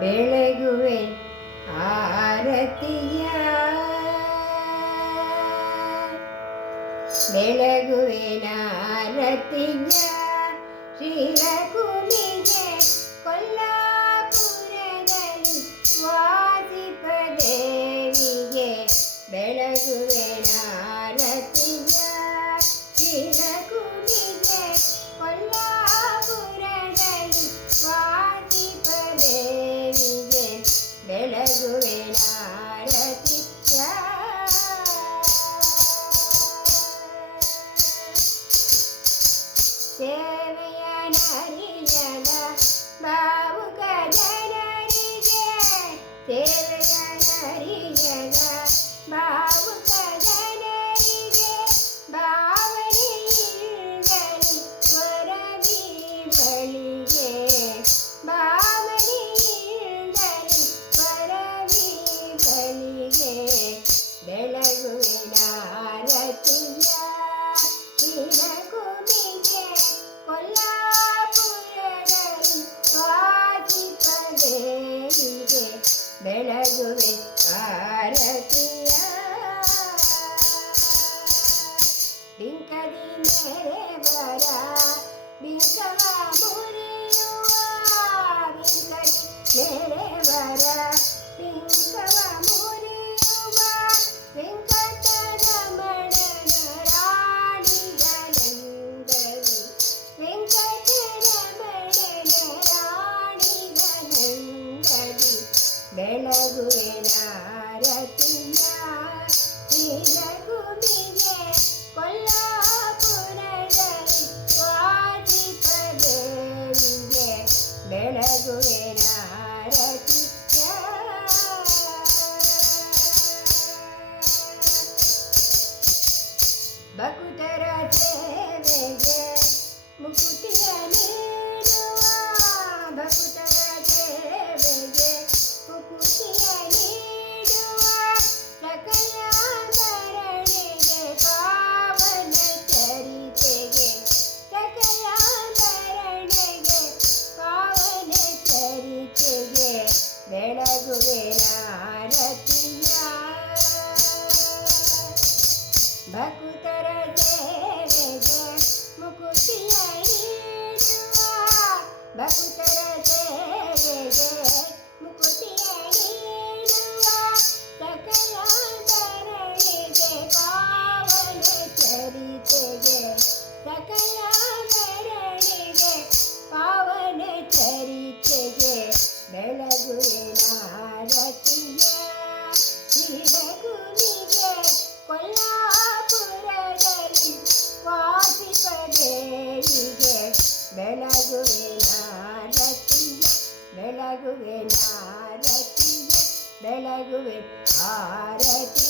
ಬೆಳಗುವೆ ಆರತಿಯ. ಬೆಳಗುವೆ ನಾರತಿಯ ಶ್ರೀ ಕೊಲ್ಲ ಜನರಿಗೆ ಬಾವುಕ ಜನರಿಗೆ ಸೇವೆ ಬೆಳಗುವೆ ರಘುವಿನಾರತಿಯ ರಘುವಿಗೆ ಕೊಲ್ಲಾಪುರದಲ್ಲಿ ಸ್ವಾಧಿಪದೇವಿಗೆ ಬೆಳಗುವಿನಾರತಿಯ ಬಕುತ ಬೆಳಗುವೆನಾರತಿಯ ಬೆಳಗುವೆನಾರತಿಯ ಬೆಳಗುವೆ ಆರತಿ